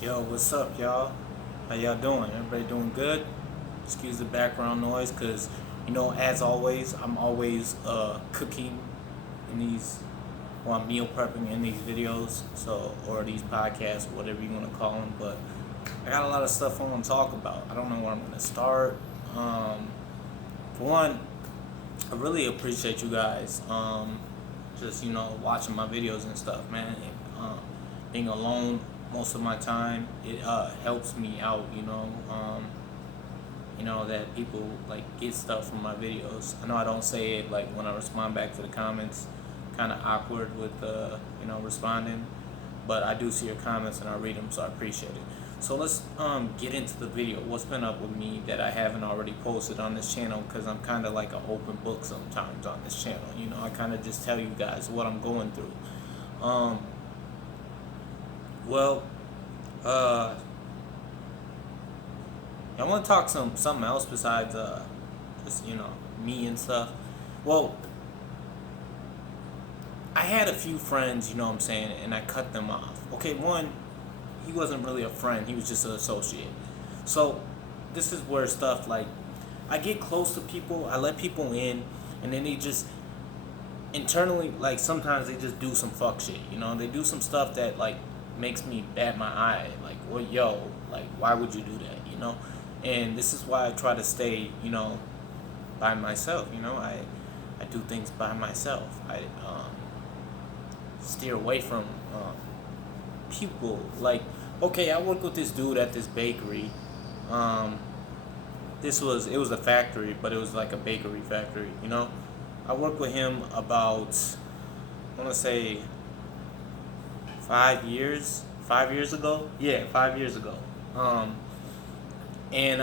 Yo, what's up, y'all? How y'all doing? Everybody doing good? Excuse the background noise, cause as always, I'm always cooking in these, or I'm meal prepping in these videos, or these podcasts, whatever you want to call them. But I got a lot of stuff I want to talk about. I don't know where I'm gonna start. For one, I really appreciate you guys. Just watching my videos and stuff, man. Being alone most of my time, it helps me out. That people like get stuff from my videos. I know I don't say it like when I respond back to the comments, kind of awkward with responding, but I do see your comments and I read them, so I appreciate it. So let's get into the video. What's been up with me that I haven't already posted on this channel? Because I'm kind of like an open book sometimes on this channel. I kind of just tell you guys what I'm going through. Um, well, uh, I want to talk something else besides just me and stuff. Well, I had a few friends, what I'm saying, and I cut them off. Okay, one, he wasn't really a friend, he was just an associate. So this is where stuff like I get close to people, I let people in, and then they just internally, like, sometimes they just do some fuck shit. They do some stuff that like makes me bat my eye. Like, well, yo, like, why would you do that? And this is why I try to stay, by myself. I do things by myself. I steer away from people. Like, okay, I work with this dude at this bakery. It was a factory, but it was like a bakery factory. I worked with him about, I want to say 5 years. 5 years ago. Yeah, 5 years ago. And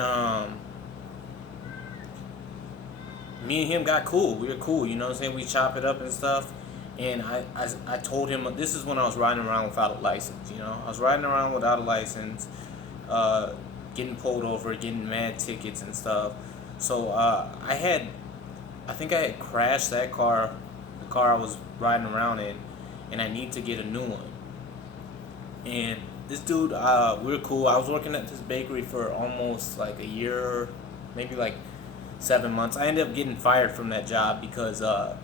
me and him got cool. We were cool, what I'm saying? We chop it up and stuff. And I told him, this is when I was riding around without a license, I was riding around without a license, getting pulled over, getting mad tickets and stuff. So I think I had crashed that car, the car I was riding around in, and I need to get a new one. And this dude, we were cool. I was working at this bakery for almost like a year, maybe like 7 months. I ended up getting fired from that job because so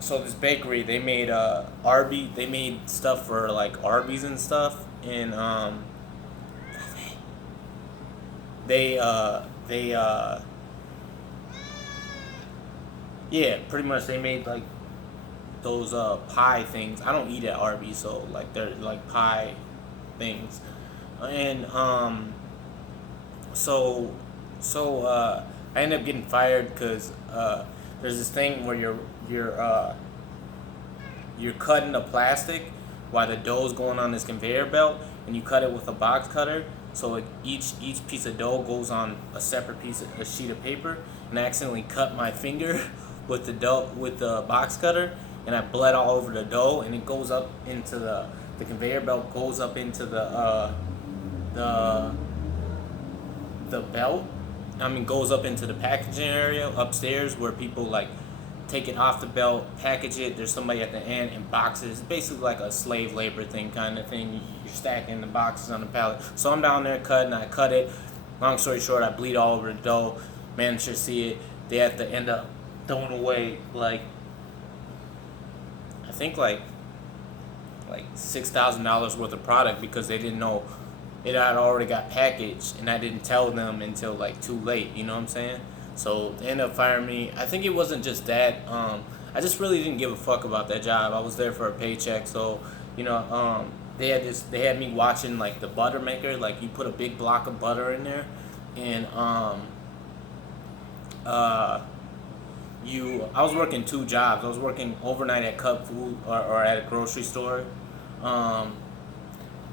this bakery, they made they made stuff for like Arby's and stuff, and they yeah, pretty much they made like those pie things. I don't eat at Arby's, so like they're like pie things, and so I ended up getting fired because there's this thing where you're cutting the plastic while the dough's going on this conveyor belt, and you cut it with a box cutter. So each piece of dough goes on a separate a sheet of paper, and I accidentally cut my finger with the box cutter, and I bled all over the dough, and it goes up into the conveyor belt goes up into the belt. I mean, goes up into the packaging area upstairs where people like take it off the belt, package it. There's somebody at the end and boxes. It's basically like a slave labor thing kind of thing. You're stacking the boxes on the pallet. So I'm down there cutting. I cut it. Long story short, I bleed all over the dough. Managed to see it. They had to end up throwing away like I think like $6,000 worth of product because they didn't know it had already got packaged, and I didn't tell them until like too late. You know what I'm saying? So they ended up firing me. I think it wasn't just that. I just really didn't give a fuck about that job. I was there for a paycheck, so they had me watching like the butter maker. Like, you put a big block of butter in there, and I was working two jobs. I was working overnight at Cup Food or at a grocery store.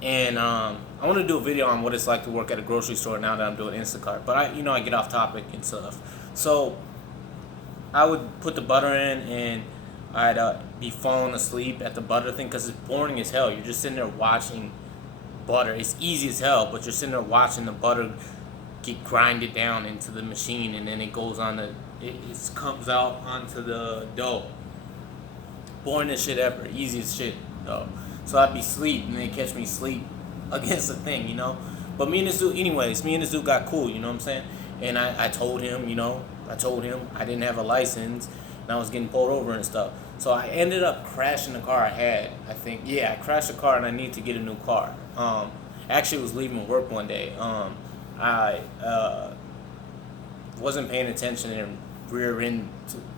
And I want to do a video on what it's like to work at a grocery store now that I'm doing Instacart. But I get off topic and stuff. So I would put the butter in, and I'd be falling asleep at the butter thing because it's boring as hell. You're just sitting there watching butter. It's easy as hell, but you're sitting there watching the butter get grinded down into the machine, and then it goes on it comes out onto the dough. Boring as shit ever. Easiest shit though. So I'd be asleep and they catch me sleep against the thing, you know. But me and this dude, anyways, me and this dude got cool, you know what I'm saying? And I told him, you know, I told him I didn't have a license and I was getting pulled over and stuff. So I ended up crashing the car I had. I think, yeah, I crashed the car and I needed to get a new car. Actually was leaving work one day. I wasn't paying attention and rear end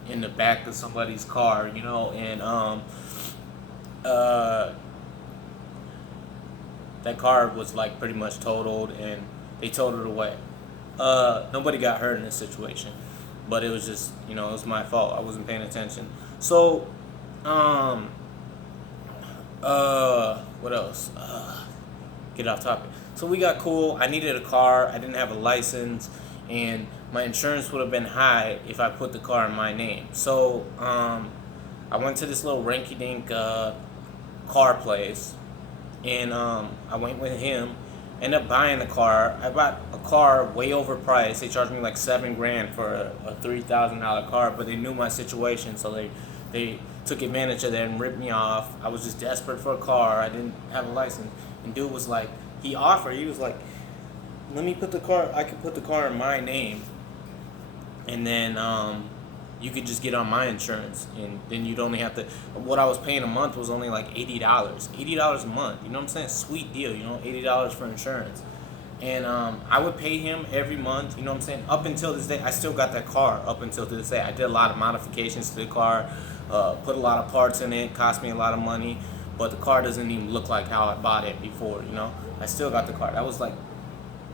in the back of somebody's car, you know, and that car was like pretty much totaled and they totaled it away. Nobody got hurt in this situation, but it was just, you know, it was my fault. I wasn't paying attention. So, what else? Get off topic. So we got cool. I needed a car. I didn't have a license, and my insurance would have been high if I put the car in my name. So, I went to this little rinky-dink car place, and I went with him. Ended up buying the car. I bought a car way overpriced. They charged me like $7,000 for a $3,000 car, but they knew my situation, so they took advantage of that and ripped me off. I was just desperate for a car. I didn't have a license, and dude was like, he was like, let me put the car. I could put the car in my name, and then you could just get on my insurance, and then you'd only have to. What I was paying a month was only like $80, $80 a month. You know what I'm saying? Sweet deal. You know, $80 for insurance, and I would pay him every month. You know what I'm saying? Up until this day, I still got that car. Up until this day, I did a lot of modifications to the car, put a lot of parts in it. Cost me a lot of money, but the car doesn't even look like how I bought it before. You know, I still got the car. That was like,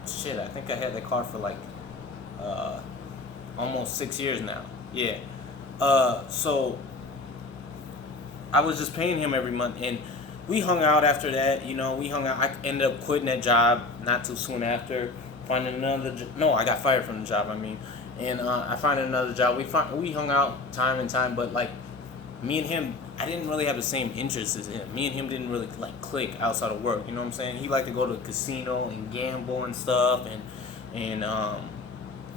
shit. I think I had that car for like almost 6 years now. Yeah. So I was just paying him every month, and we hung out after that. You know, we hung out. I ended up quitting that job not too soon after, finding another. No, I got fired from the job. I mean, and I found another job. We hung out time and time, but like me and him, I didn't really have the same interests as him. Me and him didn't really like click outside of work. You know what I'm saying? He liked to go to the casino and gamble and stuff, and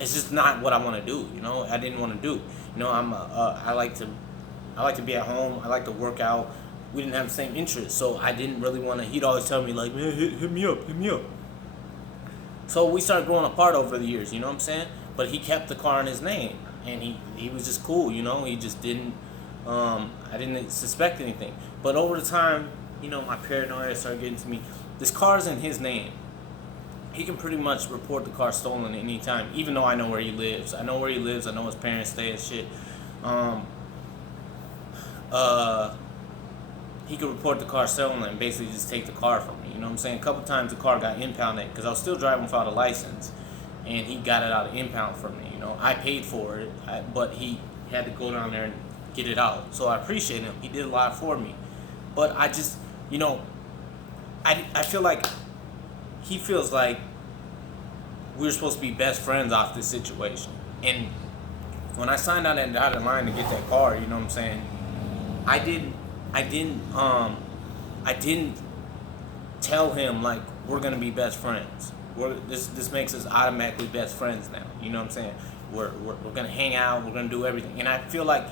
it's just not what I want to do. You know, I didn't want to do. You know, I like to be at home. I like to work out. We didn't have the same interests, so I didn't really want to. He'd always tell me like, man, hit me up. So we started growing apart over the years. You know what I'm saying? But he kept the car in his name, and he was just cool. You know, he just didn't. I didn't suspect anything. But over the time, you know, my paranoia started getting to me. This car's in his name. He can pretty much report the car stolen at any time, even though I know where he lives. I know his parents stay and shit. He could report the car stolen and basically just take the car from me. You know what I'm saying? A couple times the car got impounded because I was still driving without a license, and he got it out of impound from me. You know, I paid for it, but he had to go down there and get it out. So I appreciate him. He did a lot for me. But I just, you know, I feel like he feels like we were supposed to be best friends off this situation. And when I signed on that dotted line to get that car, you know what I'm saying? I didn't tell him like we're gonna be best friends. This makes us automatically best friends now. You know what I'm saying? We're gonna hang out. We're gonna do everything. And I feel like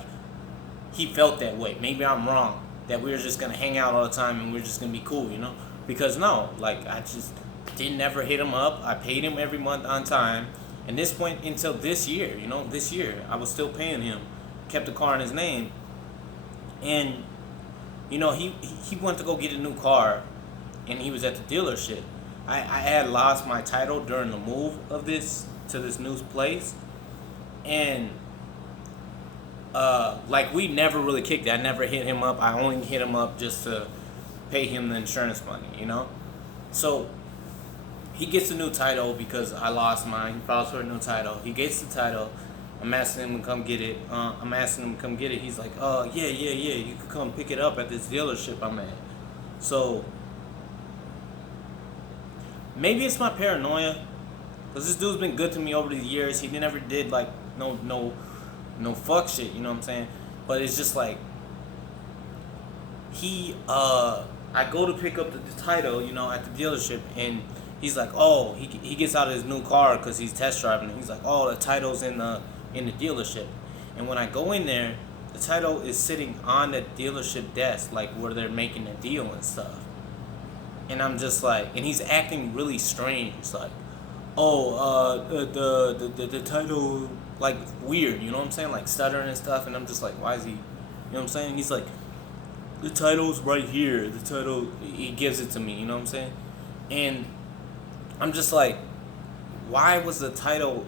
he felt that way. Maybe I'm wrong. That we were just gonna hang out all the time and we're just gonna be cool. You know? Because no, like I just didn't ever hit him up. I paid him every month on time. And this point until this year, you know, this year I was still paying him. Kept the car in his name. And you know, he went to go get a new car, and he was at the dealership. I had lost my title during the move of this to this new place, and like we never really kicked it. I never hit him up. I only hit him up just to pay him the insurance money, you know. So he gets a new title because I lost mine. He files for a new title. He gets the title. I'm asking him to come get it. He's like, yeah. You could come pick it up at this dealership I'm at. So maybe it's my paranoia, cause this dude's been good to me over the years. He never did like no fuck shit. You know what I'm saying? But it's just like I go to pick up the title, you know, at the dealership, and he's like, oh, he gets out of his new car because he's test driving it. He's like, oh, the title's in the dealership. And when I go in there, the title is sitting on the dealership desk, like where they're making a deal and stuff. And I'm just like, and he's acting really strange, like, oh, the title, like, weird, you know what I'm saying, like stuttering and stuff. And I'm just like, why is he, you know what I'm saying? He's like, the title's right here. The title, he gives it to me, you know what I'm saying? And I'm just like, why was the title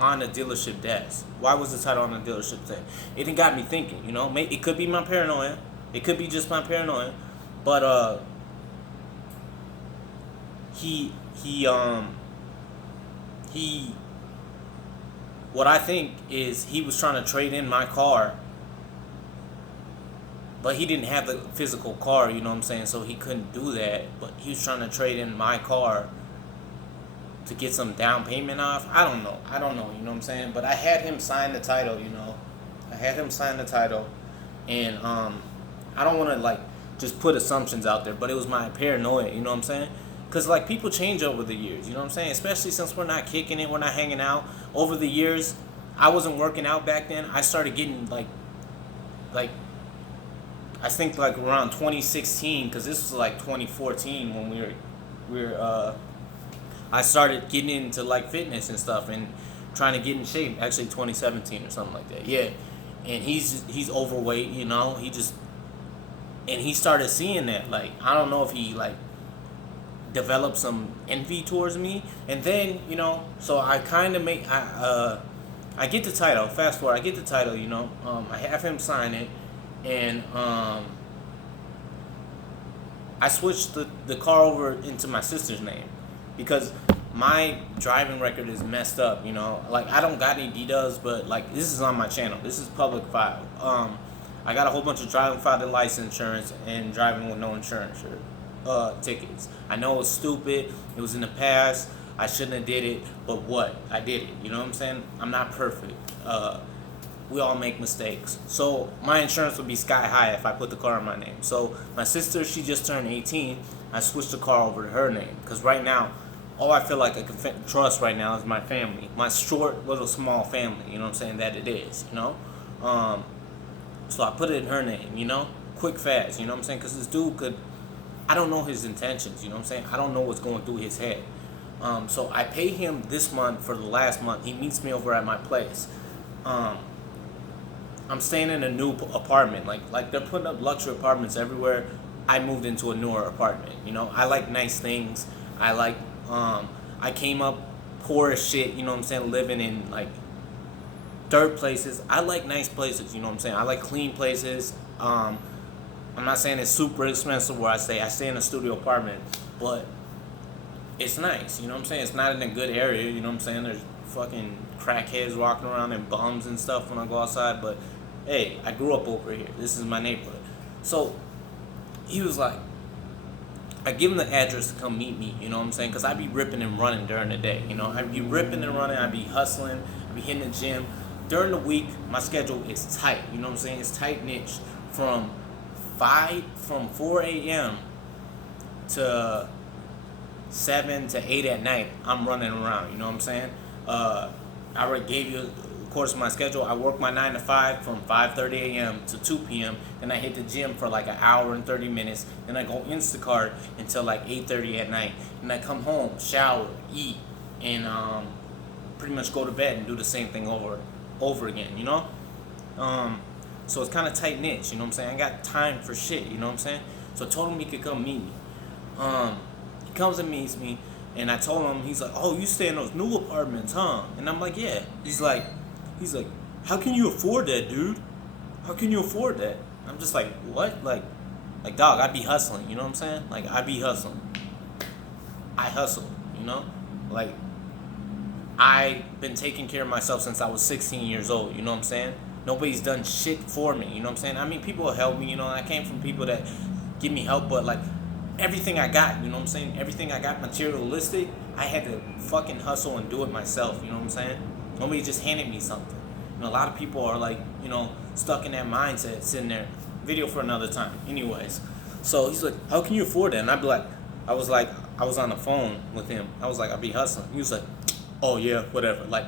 on the dealership desk? Why was the title on the dealership desk? It got me thinking, you know. It could be my paranoia. It could be just my paranoia. But he he he what I think is he was trying to trade in my car, but he didn't have the physical car, you know what I'm saying? So he couldn't do that. But he was trying to trade in my car to get some down payment off. I don't know, you know what I'm saying? But I had him sign the title, you know. I had him sign the title, and I don't want to like just put assumptions out there, but it was my paranoia, you know what I'm saying? Because like people change over the years, you know what I'm saying? Especially since we're not kicking it, we're not hanging out. Over the years, I wasn't working out back then. I started getting like I think like around 2016, because this was like 2014 when we were I started getting into like fitness and stuff and trying to get in shape. Actually, 2017 or something like that. Yeah, and he's overweight, you know. And he started seeing that. Like, I don't know if he like developed some envy towards me. And then, you know, so I kind of I get the title. Fast forward, I get the title. You know, I have him sign it, and I switched the car over into my sister's name because my driving record is messed up, you know. Like, I don't got any D-dubs, but like, this is on my channel. This is public file. I got a whole bunch of driving without the license insurance and driving with no insurance tickets. I know it's stupid. It was in the past. I shouldn't have did it, but what? I did it. You know what I'm saying? I'm not perfect. We all make mistakes. So my insurance would be sky high if I put the car in my name. So my sister, she just turned 18. I switched the car over to her name because right now, all I feel like I can trust right now is my family, my short, little, small family. You know what I'm saying? That it is. You know. So I put it in her name. You know, quick, fast. You know what I'm saying? Because this dude could. I don't know his intentions. You know what I'm saying? I don't know what's going through his head. So I pay him this month for the last month. He meets me over at my place. I'm staying in a new apartment. Like they're putting up luxury apartments everywhere. I moved into a newer apartment. You know, I like nice things. I like. I came up poor as shit. You know what I'm saying? Living in like dirt places. I like nice places. You know what I'm saying? I like clean places. I'm not saying it's super expensive where I stay. I stay in a studio apartment, but it's nice. You know what I'm saying? It's not in a good area. You know what I'm saying? There's fucking crackheads walking around and bums and stuff when I go outside. But hey, I grew up over here. This is my neighborhood. So he was like, I give him the address to come meet me. You know what I'm saying? Because I be ripping and running during the day. You know, I be ripping and running. I be hustling. I be hitting the gym. During the week, my schedule is tight. You know what I'm saying? It's tight niche from 4 a.m. to 7 to 8 at night. I'm running around. You know what I'm saying? I already gave you of course my schedule. I work my 9 to 5 from 5:30 a.m. to 2 p.m. Then I hit the gym for like an hour and 30 minutes. Then I go Instacart until like 8:30 at night. And I come home, shower, eat, and pretty much go to bed and do the same thing over again. You know? So it's kind of tight knit. You know what I'm saying? I ain't got time for shit. You know what I'm saying? So I told him he could come meet me. He comes and meets me. And I told him, he's like, oh, you stay in those new apartments, huh? And I'm like, yeah. He's like, how can you afford that, dude? How can you afford that? I'm just like, what? Like, dog, I be hustling, you know what I'm saying? Like, I be hustling. I hustle, you know? Like, I've been taking care of myself since I was 16 years old, you know what I'm saying? Nobody's done shit for me, you know what I'm saying? I mean, people help me, you know, I came from people that give me help, but like, everything I got, you know what I'm saying? Everything I got materialistic, I had to fucking hustle and do it myself, you know what I'm saying? Nobody just handed me something. You know, a lot of people are like, you know, stuck in that mindset, sitting there. Video for another time. Anyways, so he's like, how can you afford that? And I was on the phone with him. I was like, I be hustling. He was like, oh yeah, whatever. Like,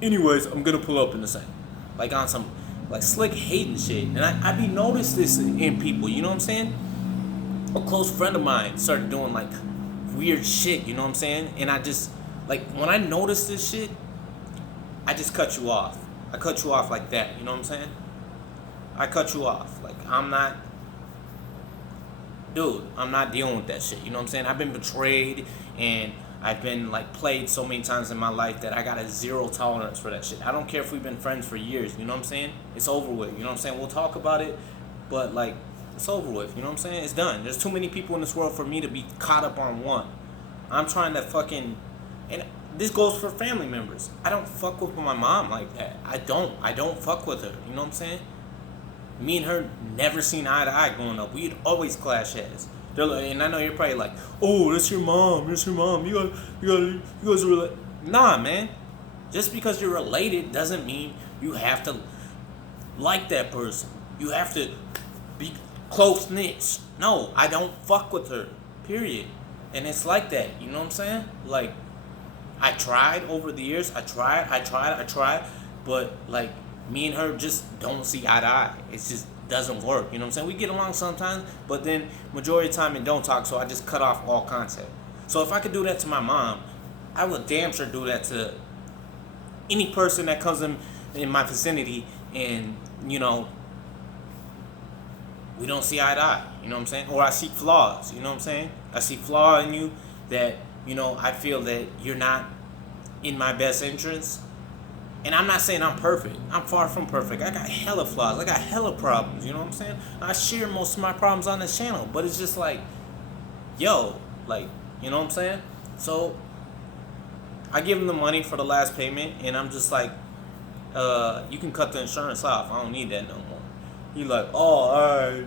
anyways, I'm gonna pull up in a second. Like on some, like slick hating shit. And I be noticed this in people, you know what I'm saying? a close friend of mine started doing like weird shit, you know what I'm saying? And I just, like, when I notice this shit, I just cut you off. I cut you off like that, you know what I'm saying? I cut you off. Like, I'm not dealing with that shit, you know what I'm saying? I've been betrayed and I've been like played so many times in my life that I got a zero tolerance for that shit. I don't care if we've been friends for years, you know what I'm saying? It's over with, you know what I'm saying? We'll talk about it, but like, it's over with, you know what I'm saying? It's done. There's too many people in this world for me to be caught up on one. I'm trying to fucking, and this goes for family members. I don't fuck with my mom like that. I don't fuck with her, you know what I'm saying? Me and her never seen eye to eye growing up. We'd always clash heads. They're like, and I know you're probably like, oh, that's your mom. That's your mom. You guys are related. Nah, man. Just because you're related doesn't mean you have to like that person. You have to be close knit. No, I don't fuck with her. Period. And it's like that. You know what I'm saying? Like, I tried over the years. I tried. But like, me and her just don't see eye to eye. It just doesn't work. You know what I'm saying? We get along sometimes, but then majority of the time it don't talk, so I just cut off all contact. So if I could do that to my mom, I would damn sure do that to any person that comes in my vicinity and, you know, we don't see eye to eye. You know what I'm saying? Or I see flaws. You know what I'm saying? I see flaw in you that, you know, I feel that you're not in my best interest. And I'm not saying I'm perfect. I'm far from perfect. I got hella flaws. I got hella problems. You know what I'm saying? I share most of my problems on this channel. But it's just like, yo, like, you know what I'm saying? So, I give him the money for the last payment. And I'm just like, you can cut the insurance off. I don't need that no more. He like, oh, alright.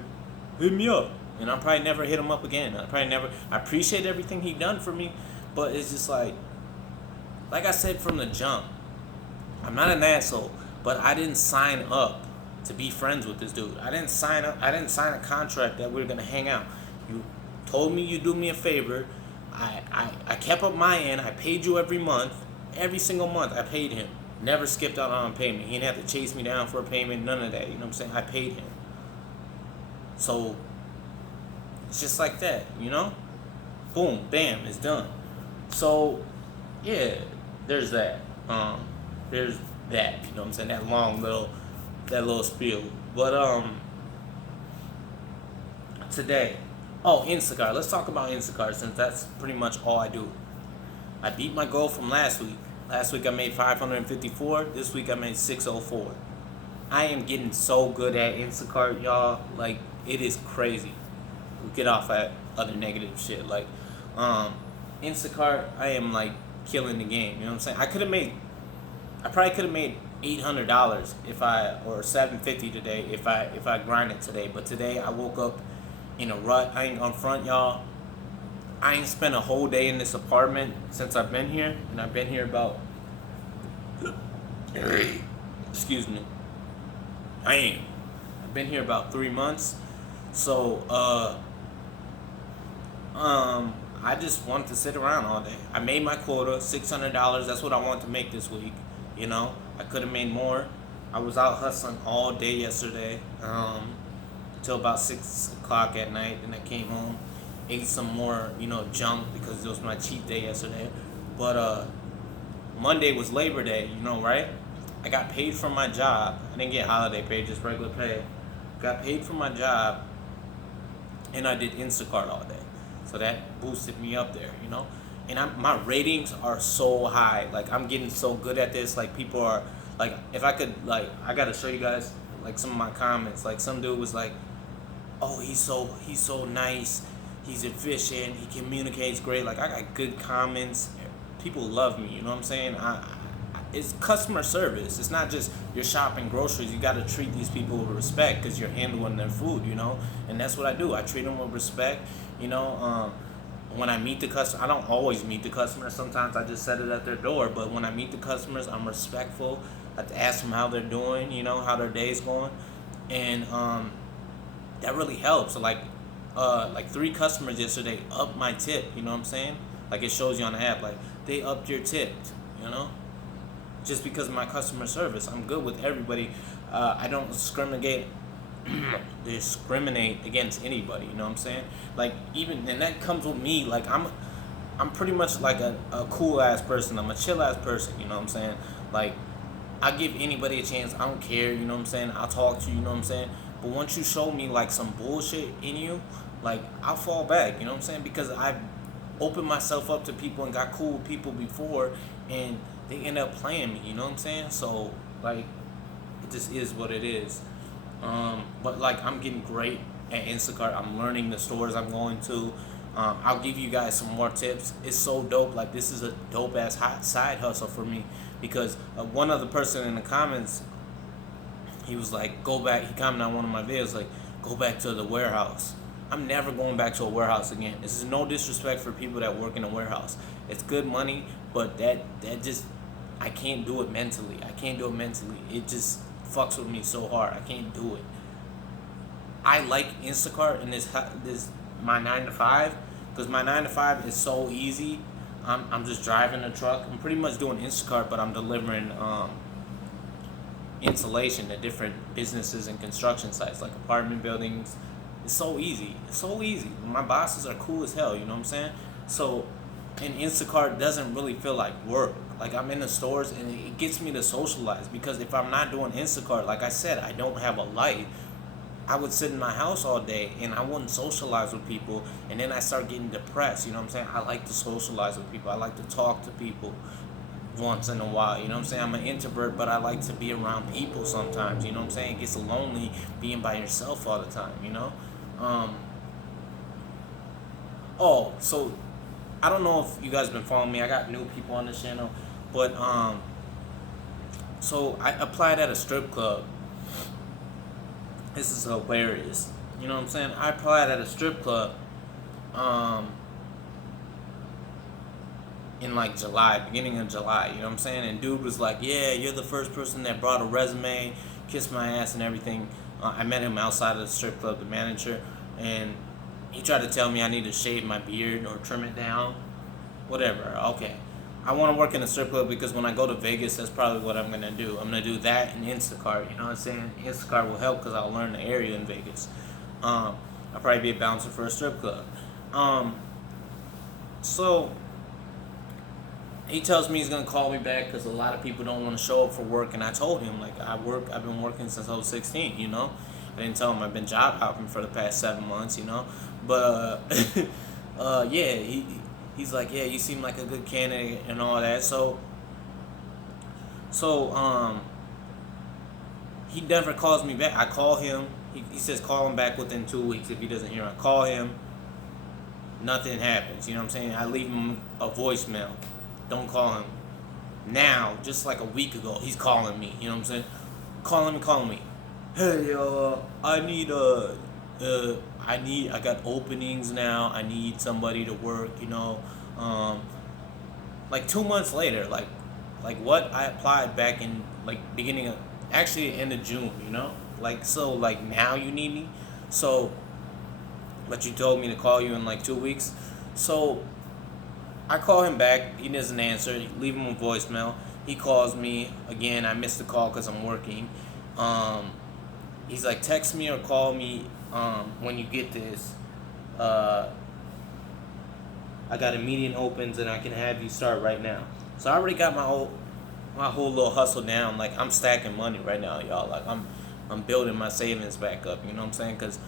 Hit me up. And I'll probably never hit him up again. I appreciate everything he done for me. But it's just like I said from the jump. I'm not an asshole, but I didn't sign up to be friends with this dude. I didn't sign a contract that we were gonna hang out. You told me you'd do me a favor. I kept up my end. I paid you every month. Every single month I paid him. Never skipped out on payment. He didn't have to chase me down for a payment, none of that. You know what I'm saying? I paid him. So it's just like that, you know? Boom, bam, it's done. So yeah, there's that. There's that, you know what I'm saying? That little spiel. But today, Instacart. Let's talk about Instacart since that's pretty much all I do. I beat my goal from last week. Last week I made 554. This week I made 604. I am getting so good at Instacart, y'all. Like, it is crazy. We get off at other negative shit. Like, Instacart, I am like killing the game. You know what I'm saying? I probably could have made $800 or $750 today if I grinded today. But today I woke up in a rut. I ain't gonna front, y'all. I ain't spent a whole day in this apartment since I've been here, and I've been here about excuse me. I've been here about 3 months. So I just wanted to sit around all day. I made my quota, $600. That's what I wanted to make this week. You know, I could have made more. I was out hustling all day yesterday, till about 6 o'clock at night. Then I came home, ate some more, junk because it was my cheat day yesterday. But Monday was Labor Day, right? I got paid from my job. I didn't get holiday pay, just regular pay. Got paid from my job, and I did Instacart all day. So that boosted me up there, And my ratings are so high. Like, I'm getting so good at this. Like, people are, like, if I could, like, I got to show you guys, like, some of my comments. Like, some dude was like, oh, he's so nice. He's efficient. He communicates great. Like, I got good comments. People love me, you know what I'm saying? It's customer service. It's not just you're shopping groceries. You got to treat these people with respect because you're handling their food, And that's what I do. I treat them with respect, When I meet the customer, I don't always meet the customer. Sometimes I just set it at their door. But when I meet the customers, I'm respectful. I have to ask them how they're doing, how their day's going. And that really helps. So like 3 customers yesterday upped my tip, you know what I'm saying? Like, it shows you on the app, like, they upped your tip, Just because of my customer service. I'm good with everybody. I don't discriminate discriminate against anybody. You know what I'm saying? Like even and that comes with me. Like I'm pretty much like a cool ass person. I'm a chill ass person. You know what I'm saying? Like I give anybody a chance. I don't care. You know what I'm saying? I'll talk to you. You know what I'm saying? But once you show me like some bullshit in you, like I'll fall back. You know what I'm saying? Because I've opened myself up to people and got cool with people before, and they end up playing me. You know what I'm saying? So like it just is what it is. But like I'm getting great at Instacart. I'm learning the stores I'm going to. I'll give you guys some more tips. It's so dope. Like this is a dope ass hot side hustle for me because one other person in the comments, he was like, "Go back." He commented on one of my videos like, "Go back to the warehouse." I'm never going back to a warehouse again. This is no disrespect for people that work in a warehouse. It's good money, but that just I can't do it mentally. I can't do it mentally. It just fucks with me so hard. I can't do it. I like Instacart and this my 9 to 5 because my 9 to 5 is so easy. I'm just driving a truck. I'm pretty much doing Instacart, but I'm delivering insulation to different businesses and construction sites like apartment buildings. It's so easy. It's so easy. My bosses are cool as hell. You know what I'm saying? So, and Instacart doesn't really feel like work. Like I'm in the stores and it gets me to socialize because if I'm not doing Instacart, like I said, I don't have a life. I would sit in my house all day and I wouldn't socialize with people, and then I start getting depressed. You know what I'm saying? I like to socialize with people. I like to talk to people once in a while. You know what I'm saying? I'm an introvert, but I like to be around people sometimes. You know what I'm saying? It gets lonely being by yourself all the time. You know. Um, so I don't know if you guys been following me. I got new people on this channel, but so I applied at a strip club. This is hilarious. You know what I'm saying? I applied at a strip club um, in like July, beginning of July. You know what I'm saying? And dude was like, "Yeah, you're the first person that brought a resume, kissed my ass and everything." I met him outside of the strip club, the manager, and he tried to tell me I need to shave my beard or trim it down. Whatever. Okay. I want to work in a strip club because when I go to Vegas, that's probably what I'm gonna do. I'm gonna do that and Instacart. You know what I'm saying? Instacart will help because I'll learn the area in Vegas. I'll probably be a bouncer for a strip club. Um, so he tells me he's gonna call me back because a lot of people don't want to show up for work, and I told him like I've been working since I was 16. You know, I didn't tell him I've been job hopping for the past 7 months. You know, but yeah, he's like, yeah, you seem like a good candidate and all that. So he never calls me back. I call him. He says call him back within 2 weeks if he doesn't hear. I call him. Nothing happens. You know what I'm saying? I leave him a voicemail. Don't call him. Now, just like a week ago, he's calling me. You know what I'm saying? Calling me. Hey, I got openings now. I need somebody to work. You know, like 2 months later, like what I applied back in like beginning of actually end of June. You know, like so like now you need me. So, but you told me to call you in like 2 weeks. So I call him back. He doesn't answer. Leave him a voicemail. He calls me again. I missed the call because I'm working. He's like, text me or call me when you get this. I got a meeting opens and I can have you start right now. So I already got my whole little hustle down. Like I'm stacking money right now, y'all. Like I'm building my savings back up. You know what I'm saying? Because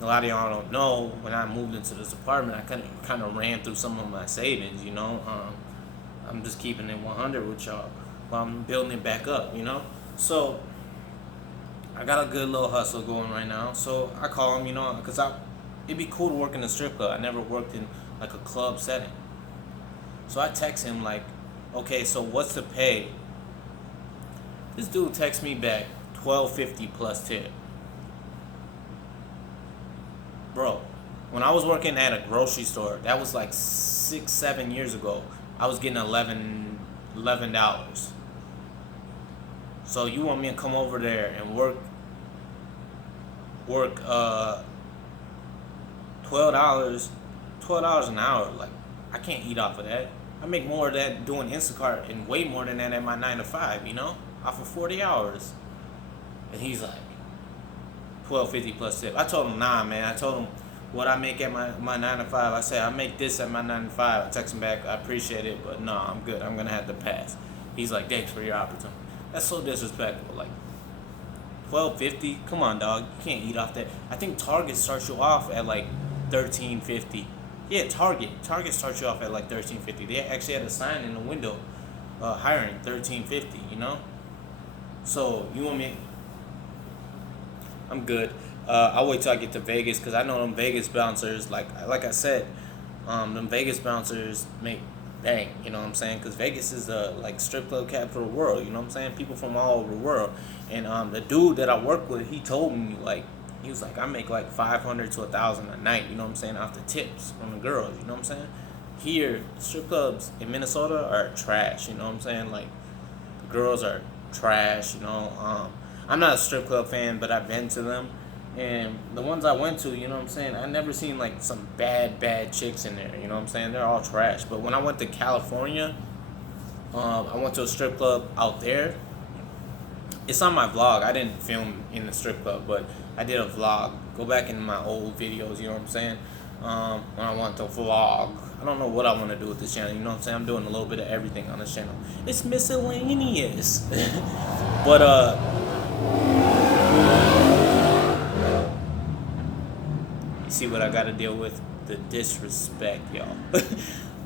a lot of y'all don't know, when I moved into this apartment, I kind of ran through some of my savings. You know, I'm just keeping it 100 with y'all while I'm building it back up. You know, so I got a good little hustle going right now. So I call him, you know, because it'd be cool to work in a strip club. I never worked in like a club setting. So I text him like, okay, so what's the pay? This dude texts me back $12.50 plus tip. Bro, when I was working at a grocery store, that was like 6-7 years ago. I was getting $11. So you want me to come over there and work $12 an hour? Like I can't eat off of that. I make more of that doing Instacart and way more than that at my 9 to 5. You know, off of 40 hours. And he's like, $12.50 plus tip. I told him, nah, man. I told him what I make at my 9 to 5. I said, I make this at my 9 to 5. I text him back, I appreciate it, but no, I'm good. I'm going to have to pass. He's like, thanks for your opportunity. That's so disrespectful. Like, $12.50? Come on, dog. You can't eat off that. I think Target starts you off at like $13.50. Yeah, Target starts you off at like $13.50. They actually had a sign in the window, hiring $13.50. You know. So you want me? I'm good. I'll wait till I get to Vegas because I know them Vegas bouncers. Like I said, them Vegas bouncers make bang. You know what I'm saying? Because Vegas is like strip club capital of the world. You know what I'm saying? People from all over the world. And the dude that I work with, he told me like he was like I make like 500 to 1,000 a night. You know what I'm saying? Off the tips from the girls. You know what I'm saying? Here, strip clubs in Minnesota are trash. You know what I'm saying? Like the girls are trash. You know. I'm not a strip club fan, but I've been to them. And the ones I went to, you know what I'm saying, I never seen like some bad chicks in there, you know what I'm saying? They're all trash. But when I went to California, I went to a strip club out there. It's on my vlog. I didn't film in the strip club, but I did a vlog. Go back in my old videos, you know what I'm saying? When I want to vlog. I don't know what I want to do with this channel, you know what I'm saying? I'm doing a little bit of everything on this channel. It's miscellaneous. But, see what I gotta deal with? The disrespect, y'all.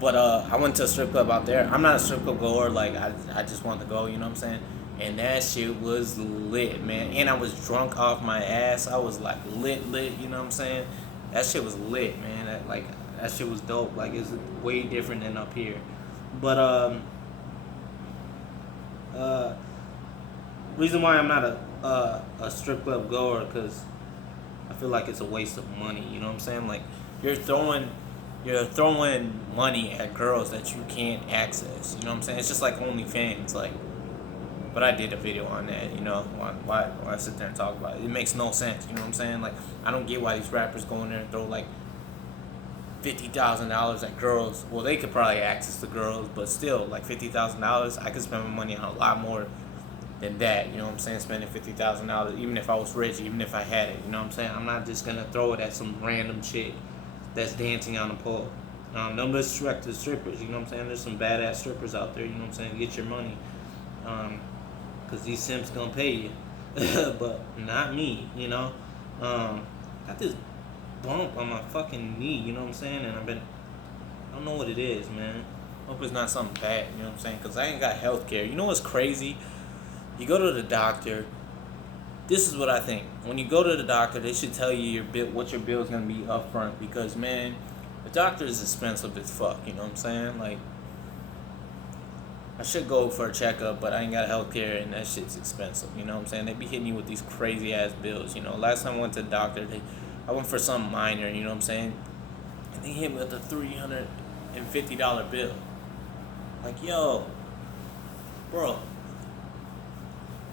But I went to a strip club out there. I'm not a strip club goer, like I just want to go, you know what I'm saying? And that shit was lit, man. And I was drunk off my ass. I was like lit, you know what I'm saying? That shit was lit, man. That shit was dope. Like it's way different than up here. But reason why I'm not a strip club goer, cause I feel like it's a waste of money, you know what I'm saying? Like you're throwing money at girls that you can't access, you know what I'm saying? It's just like OnlyFans, like. But I did a video on that, you know. Why I sit there and talk about it? It makes no sense, you know what I'm saying? Like I don't get why these rappers go in there and throw like $50,000 at girls. Well, they could probably access the girls, but still, like $50,000, I could spend my money on a lot more than that, you know what I'm saying? Spending $50,000, even if I was rich, even if I had it, you know what I'm saying? I'm not just gonna throw it at some random chick that's dancing on a pole. No disrespect to the strippers, you know what I'm saying? There's some badass strippers out there, you know what I'm saying? Get your money, cause these simps gonna pay you, but not me, you know? Got this bump on my fucking knee, you know what I'm saying? And I don't know what it is, man. Hope it's not something bad, you know what I'm saying? Cause I ain't got health care. You know what's crazy? You go to the doctor. This is what I think. When you go to the doctor, they should tell you what your bill is gonna be up front, because man, the doctor is expensive as fuck. You know what I'm saying? Like, I should go for a checkup, but I ain't got health care, and that shit's expensive. You know what I'm saying? They be hitting you with these crazy ass bills. You know, last time I went to the doctor, I went for something minor. You know what I'm saying? And they hit me with a $350 bill. Like, yo, bro.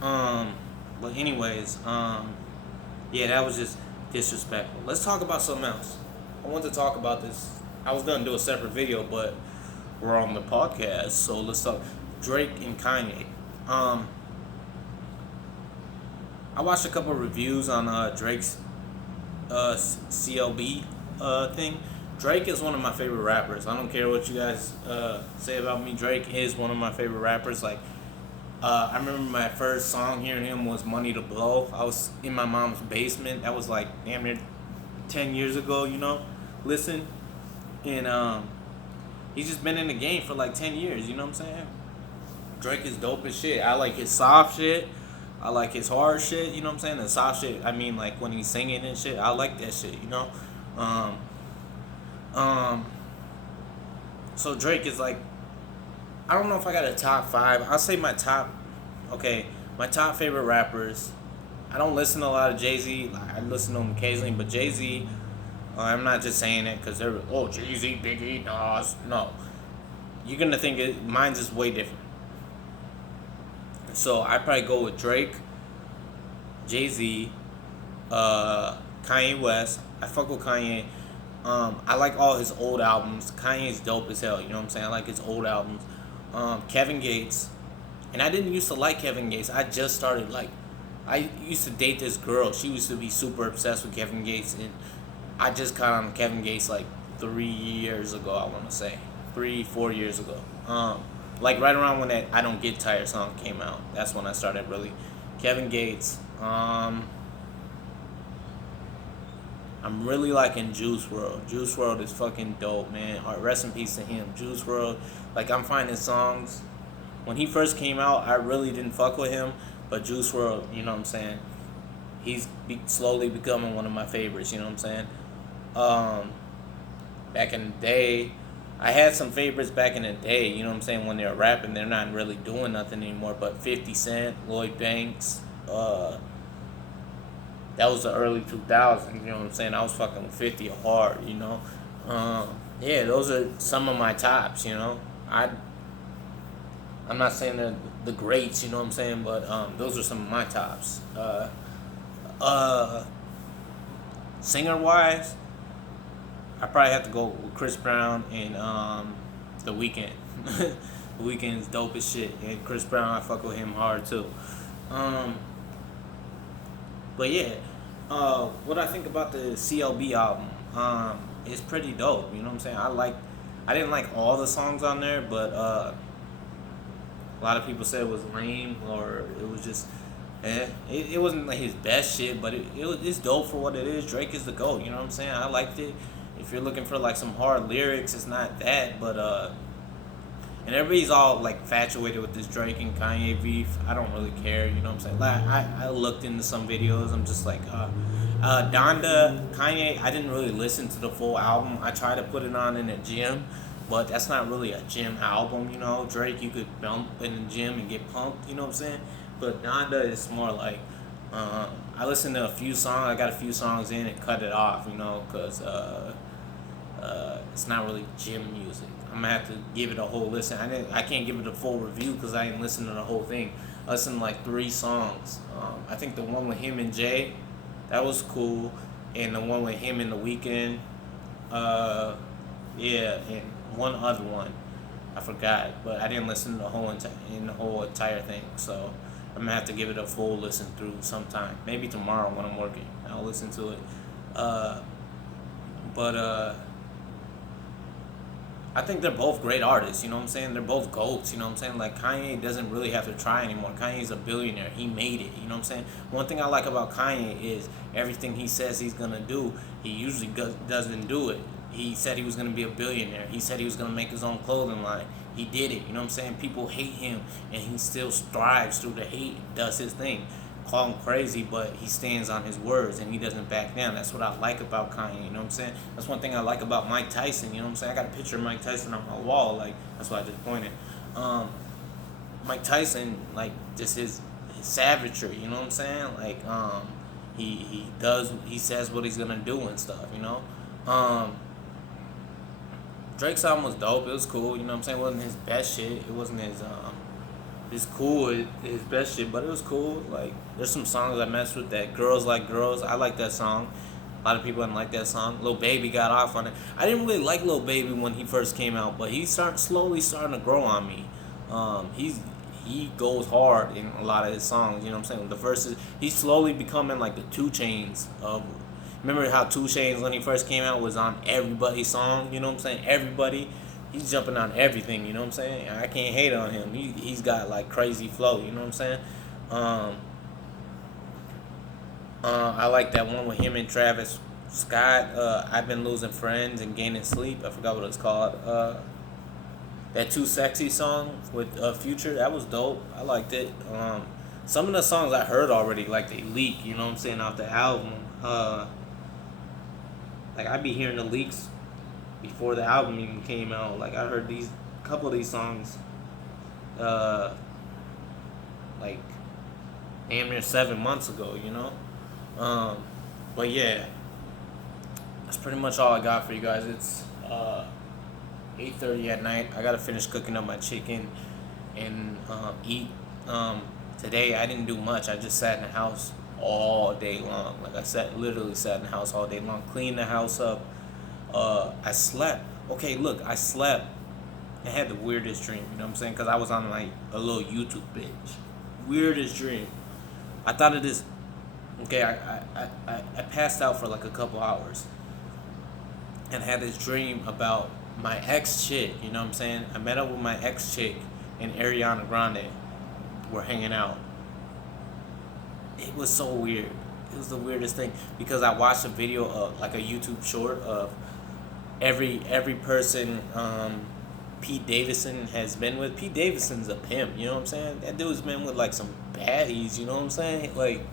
But anyways, yeah, that was just disrespectful. Let's talk about something else. I want to talk about this. I was gonna do a separate video, but we're on the podcast, so let's talk Drake and Kanye. I watched a couple of reviews on Drake's CLB thing. Drake is one of my favorite rappers. I don't care what you guys say about me. Drake is one of my favorite rappers. Like, I remember my first song hearing him was Money to Blow. I was in my mom's basement. That was like damn near 10 years ago, you know. Listen. And he's just been in the game for like 10 years, you know what I'm saying? Drake is dope as shit. I like his soft shit. I like his hard shit, you know what I'm saying? The soft shit, I mean like when he's singing and shit, I like that shit, you know? So Drake is like, I don't know if I got a top 5. I'll say my top favorite rappers. I don't listen to a lot of Jay-Z. I listen to him occasionally, but Jay-Z, I'm not just saying it because they're, Jay-Z, Biggie, Nas. No. You're going to think mine's is way different. So I probably go with Drake, Jay-Z, Kanye West. I fuck with Kanye. I like all his old albums. Kanye's dope as hell, you know what I'm saying? I like his old albums. Kevin Gates. And I didn't used to like Kevin Gates. I just started like I used to date this girl. She used to be super obsessed with Kevin Gates, and I just caught on Kevin Gates like 3 years ago. I want to say 3, 4 years ago. Like right around when that "I Don't Get Tired" song came out. That's when I started really. Kevin Gates. I'm really liking Juice World. Juice World is fucking dope, man. Rest in peace to him. Juice World. Like I'm finding songs. When he first came out, I really didn't fuck with him, but Juice World, you know what I'm saying? He's slowly becoming one of my favorites. You know what I'm saying? Um, Back in the day, I had some favorites back in the day. You know what I'm saying? When they were rapping, they're not really doing nothing anymore. But 50 Cent, Lloyd Banks, that was the early 2000s. You know what I'm saying? I was fucking with 50 hard. You know, yeah, those are some of my tops. You know, I'm not saying they're the greats. You know what I'm saying? But those are some of my tops. Uh, Singer wise, I probably have to go with Chris Brown and The Weeknd. The Weeknd's dope as shit, and Chris Brown, I fuck with him hard too. Um, but yeah, what I think about the CLB album, it's pretty dope. You know what I'm saying? I didn't like all the songs on there, but a lot of people said it was lame or it was just. It wasn't like his best shit, but it's dope for what it is. Drake is the GOAT, you know what I'm saying? I liked it. If you're looking for like some hard lyrics, it's not that, but and everybody's all like infatuated with this Drake and Kanye beef. I don't really care, you know what I'm saying? Like I looked into some videos. I'm just like, Donda, Kanye. I didn't really listen to the full album. I tried to put it on in the gym, but that's not really a gym album, you know. Drake, you could bump in the gym and get pumped, you know what I'm saying? But Donda is more like, I listened to a few songs. I got a few songs in and cut it off, you know, because it's not really gym music. I'm gonna have to give it a whole listen. I can't give it a full review because I didn't listen to the whole thing. I listened to like 3 songs. I think the one with him and Jay, that was cool, and the one with him and The Weeknd, yeah, and one other one, I forgot, but I didn't listen to the whole entire thing. So I'm gonna have to give it a full listen through sometime. Maybe tomorrow when I'm working, I'll listen to it. Uh, but I think they're both great artists, you know what I'm saying? They're both GOATs, you know what I'm saying? Like, Kanye doesn't really have to try anymore. Kanye's a billionaire. He made it, you know what I'm saying? One thing I like about Kanye is everything he says he's gonna do, he usually doesn't do it. He said he was gonna be a billionaire. He said he was gonna make his own clothing line. He did it, you know what I'm saying? People hate him, and he still strives through the hate, does his thing. Call him crazy, but he stands on his words and he doesn't back down. That's what I like about Kanye, you know what I'm saying? That's one thing I like about Mike Tyson, you know what I'm saying? I got a picture of Mike Tyson on my wall, like, that's why I just pointed. Um, Mike Tyson, like, just his savagery, you know what I'm saying? Like, he says what he's gonna do and stuff, you know? Um, Drake's album was dope, it was cool, you know what I'm saying? It wasn't his best shit, it wasn't his cool, his best shit, but it was cool. Like, there's some songs I messed with that. Girls Like Girls, I like that song. A lot of people didn't like that song. Lil Baby got off on it. I didn't really like Lil Baby when he first came out, but he's slowly starting to grow on me. He goes hard in a lot of his songs. You know what I'm saying? The verses, he's slowly becoming like the 2 Chainz of. Remember how 2 Chainz when he first came out was on everybody's song? You know what I'm saying? Everybody. He's jumping on everything, you know what I'm saying? I can't hate on him. He's got like crazy flow, you know what I'm saying? Um, I like that one with him and Travis Scott. I've been losing friends and gaining sleep. I forgot what it's called. That Too Sexy song with Future, that was dope. I liked it. Some of the songs I heard already, like they leak, you know what I'm saying, off the album. Like I be hearing the leaks before the album even came out. Like I heard these couple of these songs, like damn near 7 months ago, you know. But yeah, that's pretty much all I got for you guys. It's 8:30 at night. I gotta finish cooking up my chicken and eat. Today I didn't do much. I just sat in the house all day long. Like literally sat in the house all day long, cleaned the house up. I slept. Okay, look, I slept. I had the weirdest dream, you know what I'm saying? Because I was on like a little YouTube binge. Weirdest dream. I thought of this. Okay, I passed out for like a couple hours and had this dream about my ex chick. You know what I'm saying? I met up with my ex chick and Ariana Grande. We're hanging out. It was so weird. It was the weirdest thing because I watched a video of like a YouTube short of every person Pete Davidson has been with. Pete Davidson's a pimp, you know what I'm saying? That dude's been with like some baddies, you know what I'm saying? Like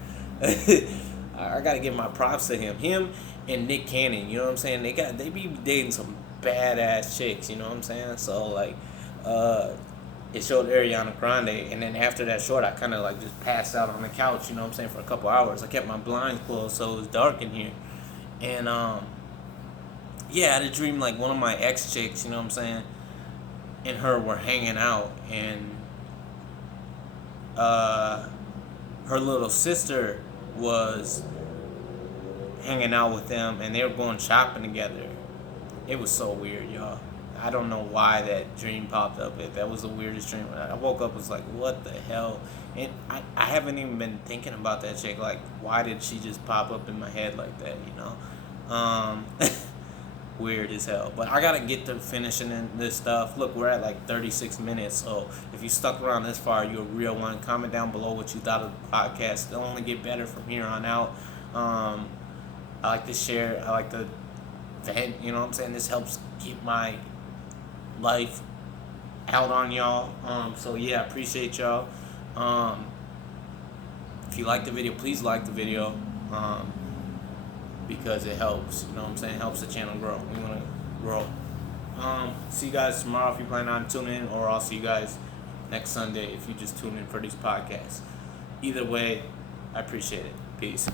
I gotta give my props to him. Him and Nick Cannon, you know what I'm saying? They be dating some badass chicks, you know what I'm saying? So like uh it showed Ariana Grande, and then after that short, I kind of like just passed out on the couch, you know what I'm saying, for a couple hours. I kept my blinds closed so it was dark in here, and yeah, I had a dream like one of my ex chicks, you know what I'm saying, and her were hanging out, and uh, her little sister was hanging out with them, and they were going shopping together. It was so weird, y'all. I don't know why that dream popped up. That was the weirdest dream. I woke up, was like, what the hell? And I haven't even been thinking about that chick. Like, why did she just pop up in my head like that, you know? Weird as hell. But I gotta get to finishing this stuff. Look, we're at like 36 minutes. So if you stuck around this far, you're a real one. Comment down below what you thought of the podcast. It'll only get better from here on out. I like to share. I like to vent. You know what I'm saying? This helps keep my life out on y'all. So yeah, I appreciate y'all. If you like the video, please like the video. Because it helps, you know what I'm saying? It helps the channel grow. We want to grow. See you guys tomorrow if you plan on tuning in, or I'll see you guys next Sunday if you just tune in for these podcasts. Either way, I appreciate it. Peace.